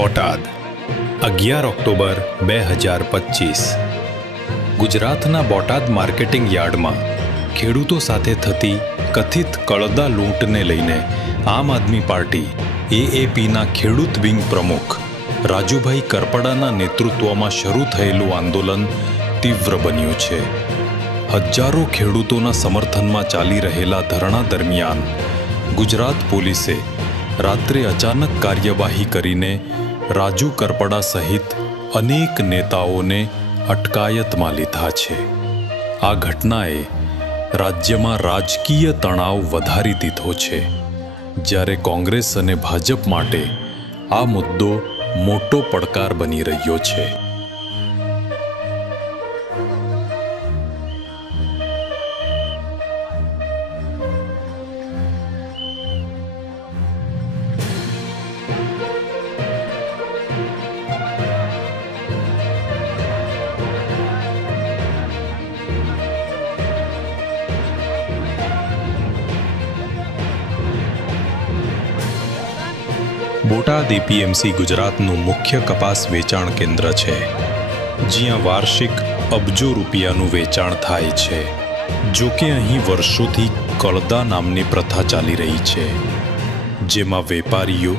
Botad 11 October 2025 ગુજરાતના Botad marketing યાર્ડમાં ખેડૂતો સાથે થતી કથિત કળદા લૂંટને લઈને આમ આદમી પાર્ટી એએપીના ખેડૂત વિંગ પ્રમુખ રાજુભાઈ કરપડાના નેતૃત્વમાં શરૂ થયેલું આંદોલન તીવ્ર બન્યું છે. હજારો ખેડૂતોના સમર્થનમાં ચાલી રહેલા ધરણા દરમિયાન ગુજરાત પોલીસે રાત્રે અચાનક કાર્યવાહી કરીને રાજુ કરપડા સહિત અનેક નેતાઓને અટકાયતમાં લીધા છે. આ ઘટનાએ રાજ્યમાં રાજકીય તણાવ વધારી દીધો છે, જ્યારે કોંગ્રેસ અને ભાજપ માટે આ મુદ્દો મોટો પડકાર બની રહ્યો છે. બોટાદ એપીએમસી ગુજરાતનું મુખ્ય કપાસ વેચાણ કેન્દ્ર છે, જ્યાં વાર્ષિક અબજો રૂપિયાનું વેચાણ થાય છે. જો કે અહીં વર્ષોથી કળદા નામની પ્રથા ચાલી રહી છે, જેમાં વેપારીઓ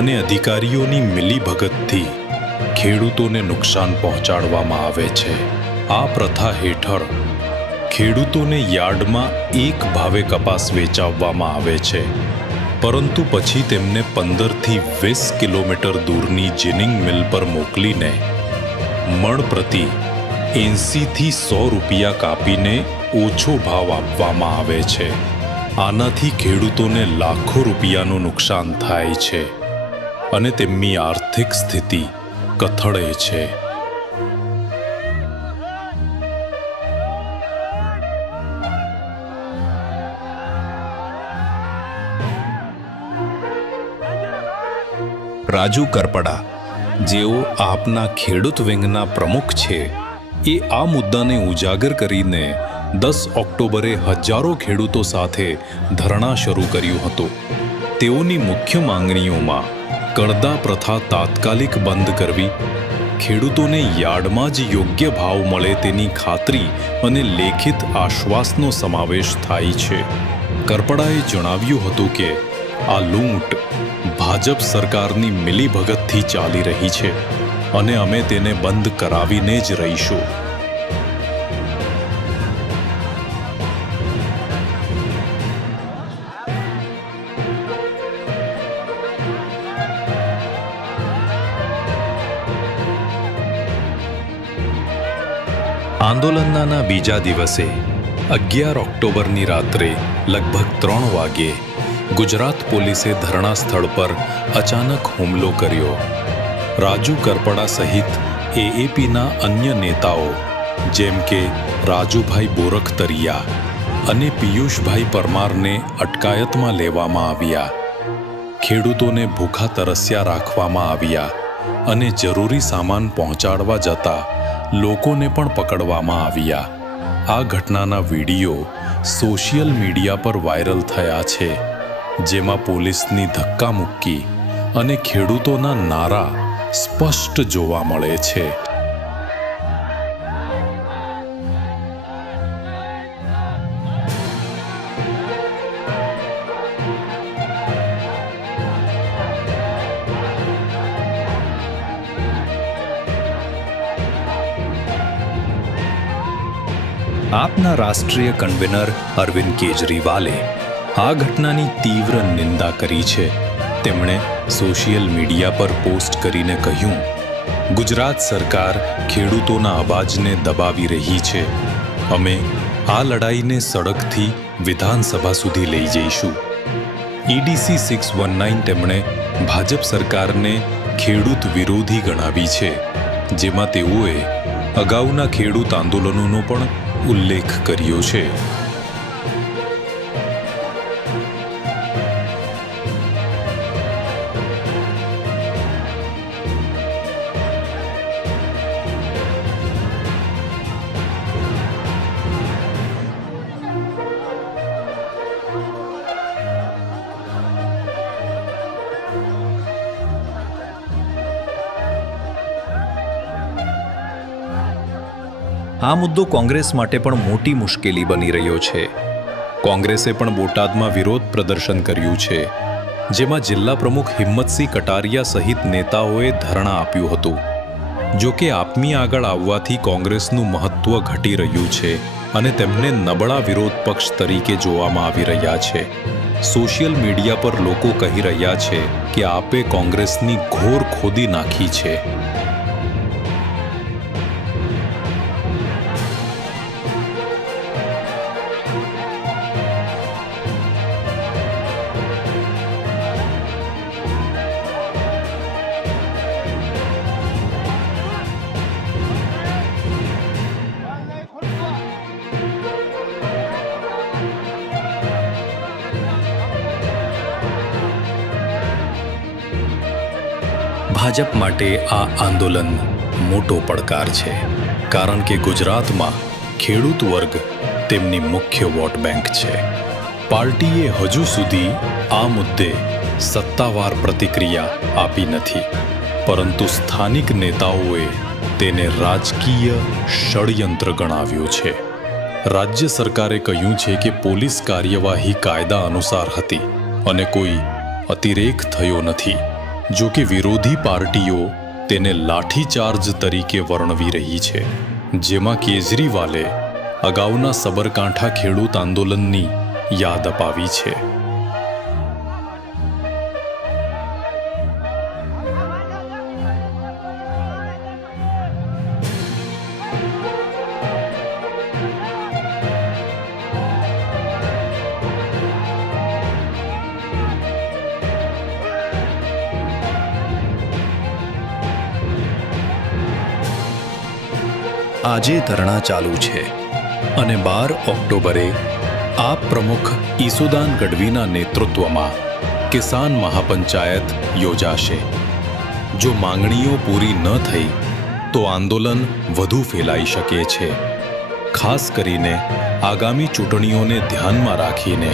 અને અધિકારીઓની મિલીભગતથી ખેડૂતોને નુકસાન પહોંચાડવામાં આવે છે. આ પ્રથા હેઠળ ખેડૂતોને યાર્ડમાં એક ભાવે કપાસ વેચાવવામાં આવે છે, પરંતુ પછી તેમને 15થી 20 કિલોમીટર દૂરની જીનિંગ મિલ પર મોકલીને મણ પ્રતિ 80થી 100 રૂપિયા કાપીને ઓછો ભાવ આપવામાં આવે છે. આનાથી ખેડૂતોને લાખો રૂપિયાનું નુકસાન થાય છે અને તેમની આર્થિક સ્થિતિ કથળે છે. રાજુ કરપડા, જેઓ આપના ખેડૂત વિંગના પ્રમુખ છે, એ આ મુદ્દાને ઉજાગર કરીને 10 ઓક્ટોબરે હજારો ખેડૂતો સાથે ધરણા શરૂ કર્યું હતું. તેઓની મુખ્ય માંગણીઓમાં કળદા પ્રથા તાત્કાલિક બંધ કરવી, ખેડૂતોને યાર્ડમાં જ યોગ્ય ભાવ મળે તેની ખાતરી અને લેખિત આશ્વાસનો સમાવેશ થાય છે. કરપડાએ જણાવ્યું હતું કે આ લૂંટ ભાજપ સરકારની મિલીભગતથી ચાલી રહી છે અને અમે તેને બંધ કરાવીને જ રહીશું. આંદોલનના બીજા દિવસે 11 ઓક્ટોબરની રાત્રે લગભગ 3 વાગ્યે ગુજરાત પોલીસે ધરણા સ્થળ પર અચાનક હુમલો કર્યો. રાજુ કરપડા સહિત એએપીના અન્ય નેતાઓ જેમ કે રાજુભાઈ બોરખતરિયા અને પિયુષભાઈ પરમારને અટકાયતમાં લેવામાં આવ્યા. ખેડૂતોને ભૂખા તરસ્યા રાખવામાં આવ્યા અને જરૂરી સામાન પહોંચાડવા જતા લોકોને પણ પકડવામાં આવ્યા. આ ઘટનાના વિડીયો સોશિયલ મીડિયા પર વાયરલ થયા છે, જેમાં પોલીસની ધક્કામુક્કી અને ખેડૂતોના નારા સ્પષ્ટ જોવા મળે છે. આપના રાષ્ટ્રીય કન્વીનર અરવિંદ કેજરીવાલે આ ઘટનાની તીવ્ર નિંદા કરી છે. તેમણે સોશિયલ મીડિયા પર પોસ્ટ કરીને કહ્યું, ગુજરાત સરકાર ખેડૂતોના અવાજને દબાવી રહી છે. અમે આ લડાઈને સડકથી વિધાનસભા સુધી લઈ જઈશું. EDC 619 તેમણે ભાજપ સરકારને ખેડૂત વિરોધી ગણાવી છે, જેમાં તેઓએ અગાઉના ખેડૂત આંદોલનોનો પણ ઉલ્લેખ કર્યો છે. આ મુદ્દો કોંગ્રેસ માટે પણ મોટી મુશ્કેલી બની રહ્યો છે. કોંગ્રેસે પણ બોટાદમાં વિરોધ પ્રદર્શન કર્યું છે, જેમાં જિલ્લા પ્રમુખ હિંમતસિંહ કટારિયા સહિત નેતાઓએ ધરણા આપ્યું હતું. જો કે આપમી આગળ આવવાથી કોંગ્રેસનું મહત્વ ઘટી રહ્યું છે અને તેમને નબળા વિરોધ પક્ષ તરીકે જોવામાં આવી રહ્યા છે. સોશિયલ મીડિયા પર લોકો કહી રહ્યા છે કે આપે કોંગ્રેસની ઘોર ખોદી નાખી છે. ભાજપ માટે આ આંદોલન મોટો પડકાર છે, કારણ કે ગુજરાતમાં ખેડૂત વર્ગ તેમની મુખ્ય વોટ બેંક છે. પાર્ટીએ હજુ સુધી આ મુદ્દે સત્તાવાર પ્રતિક્રિયા આપી નથી, પરંતુ સ્થાનિક નેતાઓએ તેને રાજકીય ષડયંત્ર ગણાવ્યું છે. રાજ્ય સરકારે કહ્યું છે કે પોલીસ કાર્યવાહી કાયદા અનુસાર હતી અને કોઈ અતિરેક થયો નથી. જો કે વિરોધી પાર્ટીઓ તેને લાઠીચાર્જ તરીકે વર્ણવી રહી છે, જેમાં કેજરીવાલે અગાઉના સાબરકાંઠા ખેડૂત આંદોલનની યાદ અપાવી છે. આજે ધરણા ચાલુ છે અને 12 ઓક્ટોબરે આપ પ્રમુખ ઈસુદાન ગઢવીના નેતૃત્વમાં કિસાન મહાપંચાયત યોજાશે. જો માંગણીઓ પૂરી ન થઈ તો આંદોલન વધુ ફેલાઈ શકે છે. ખાસ કરીને આગામી ચૂંટણીઓને ધ્યાનમાં રાખીને